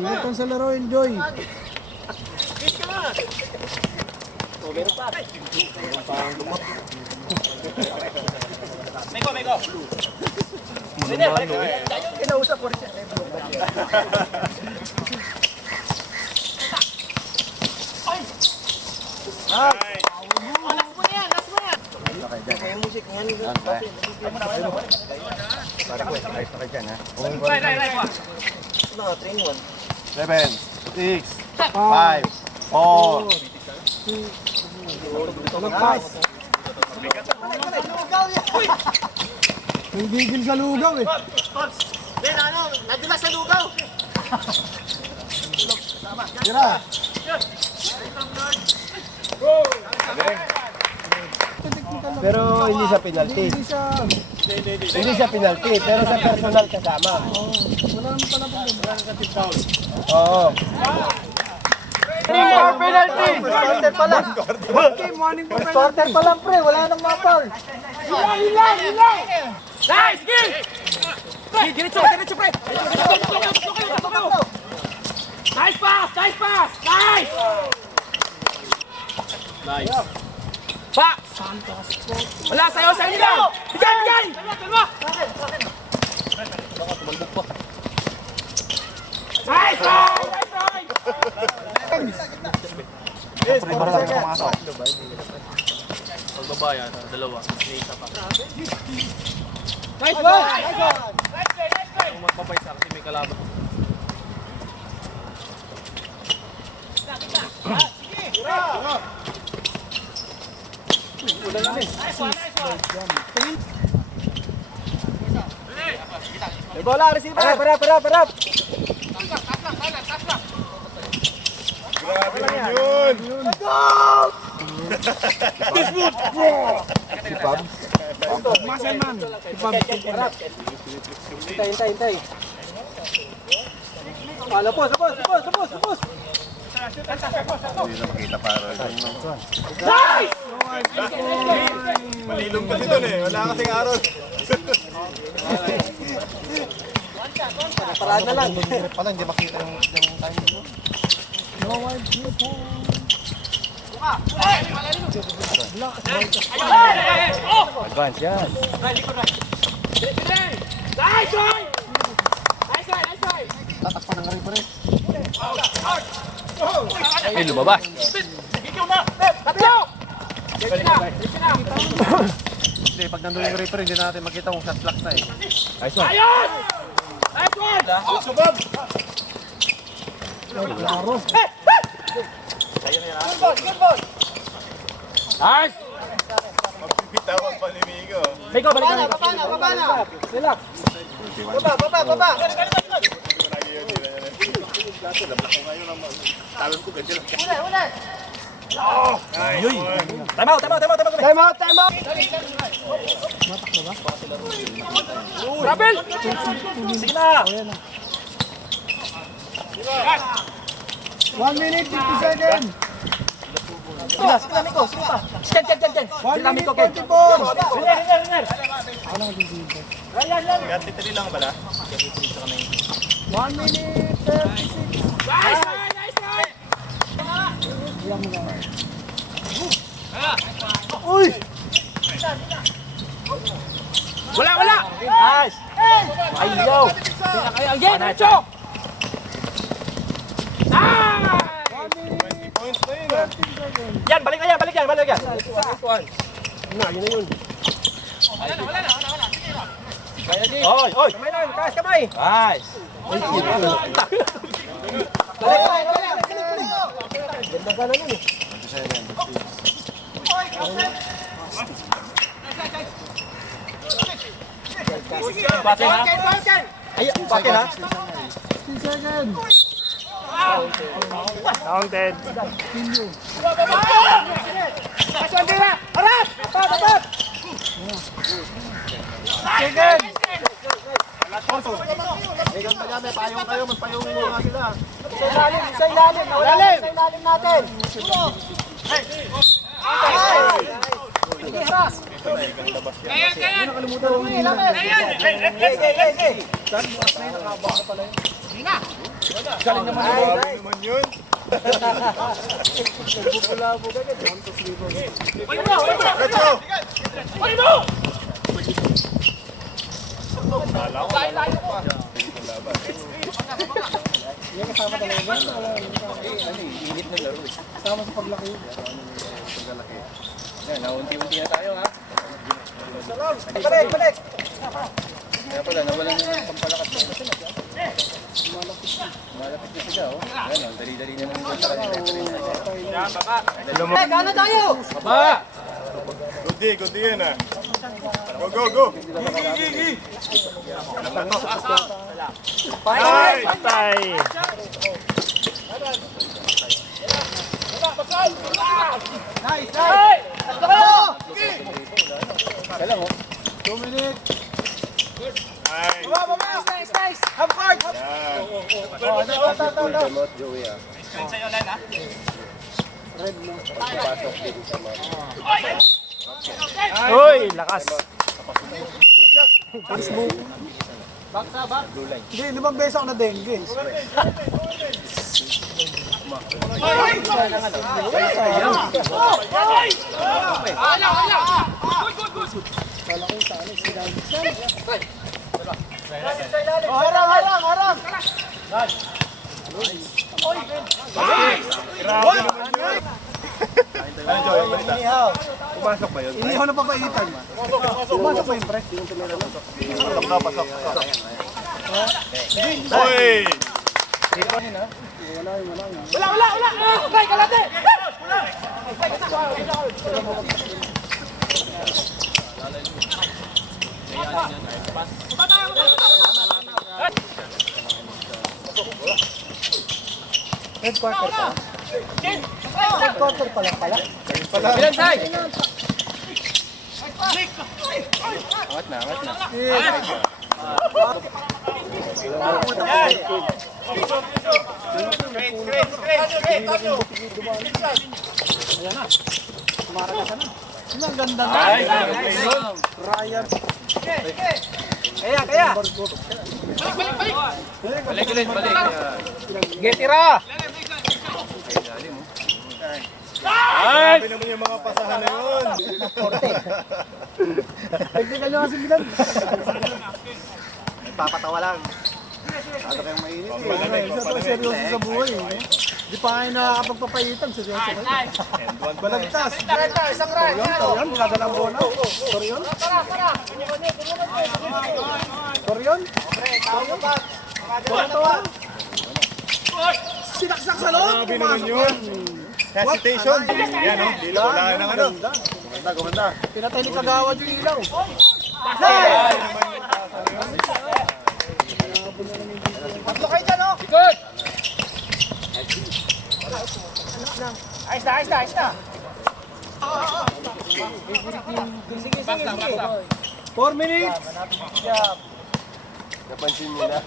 Tingnan sa laro, enjoy. Meko. Sini, balik. Kinausap ko rin siya. Last mo yan. Kaya musik nga nito. Ayos na kayo dyan, ha? No, train 1. 7, 6, 5, 4. Talagpas. May gigil sa lugaw eh. Ben, nadula sa lugaw. Tira. Pero hindi siya penalty. Hindi siya penalty, pero sa personal kasama. Wala naman pala po. Oo. For penalty! Quarter pa lang. Okay, morning for penalty. Quarter pa lang pre, wala nang ma-foul. Hilay! Nice! Diretso pre! Nice pass! Nice! Pa! Wala sa'yo sa inyo! Bigay! Nice! Pagbabaya, dalawa. May isa pa. Nice one! Kung magpapay sa kasi may kalaban. May bola, receiver! Parap! Grabe naman yun! Muscle man! Parap! Hintay! Lapos! Hindi na makita para Nice! malilong kasi doon eh. Wala kasing araw. Paraan na lang. Pala hindi makita yung time mo. No wide people. Advance yan. Nice! Tatakpan ng rin pa rin. Ay, lumabas. Hindi, pag nandun yung referee, hindi natin makita kung shot clock na eh. Nice one. Ayun! Nice one! Subab! Klaro. Nice! Bitawan pa ni Migo. Miko, balik na. Baba na. Relax. Baba. Time out. Time out. Rabel! Sige na! 1 minute, 50 seconds. Sige na, Miko. Sige pa. Ken. 1 minute, Miko, Ken. 44. Riner. Titili lang pala. 1 minute, 36. Nice! Uy! Wala! Nice! Ayaw! Again, Nacho! Nice! 1 minute, Points na yun. 13 seconds. Yan, balik yan. Oy! Kamay lang, taas kamay. Nice! Ganda ka na nun eh. 27. Bate ha? Ay, bate ha? 60 seconds. Counted. Continue. Kasandira! Harap! Tapat! Second. Payong kayo, magpayong mo nga sila. Sa ilalim. Sa ilalim natin. Sige, haras. Kaya. Nakalimutan mo yung laban. Sige na. Galing naman yun. Naunti-unti na tayo ha. Balik! Kaya pala, nawalan yung pampalakas ng kasi malapit na sila, oh. Ayan, ang dali-dali na lang sa kanila. Gana tayo. Baba! Good day yan ah. Go! Patay! Nice! Kailan, oh. 2 minutes! Ay. Nice. Half guard! Remote, Joey, ah. Uy! Lakas! Hindi, 5 beses ako na dengue. Harang! Ano, Joey? Balita. Inihaw. Pumasok ba yun? Inihaw na papaitan. Pumasok pa yung pre. Pasok. Hoy! Wala. Okay, kalate. Red quarter pa. Red quarter pa lang pala. Bilang side! Angat na. Ang ganda na. Ryan. Kaya. Balik ulit. Get tira. Sabi naman yung mga pasahan na yun. Technical nyo kasi bilang. Papatawa lang. Ano kayong mainit eh. Isa to seryoso sa buhay. Di pa kayo nakakapagpapaitan. Seryoso kayo. Balagtas. Isang right. Toryon, ginagala ang bola. Toryon? Toryon? Sinaksak sa loob. Sabi naman yun. Hesitation. Yan o. Dilo, wala ng ano. Gumanda. Pinatay ni Kagawad yung ilaw. Tatlo kayo dyan, oh. Good. Ayos na. 4 minutes. Napansin niyo na.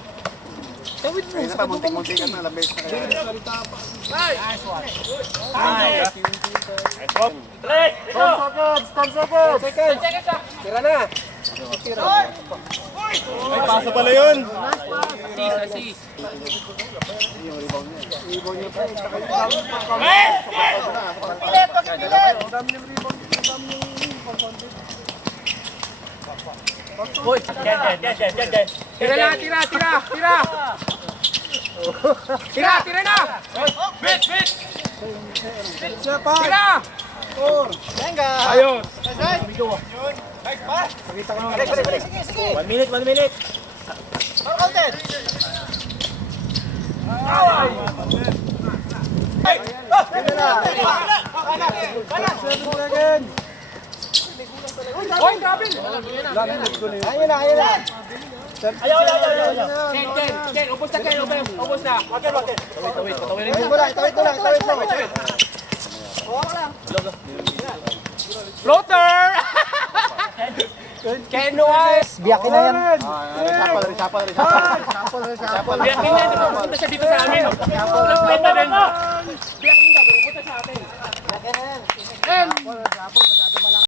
Tawid mo. Sa Muntik ka na. Labes na kayo. Tira na! Ay, pasa pala yun. Assist. Tira na! Tira na! Siya pa. Tira! 4. Venga. Ayos. Pakita ko naman. Balik. 1 minute. Counted. Hoy, grabe. Ayun na. Ayaw. Ken, ubos na. Tawid mo lang. Floater! Ken Wise! Biyakin na yan. Resapal. Biyakin na, pupunta siya dito sa amin. Biyakin na rin. Biyakin na, pupunta sa atin. Ken!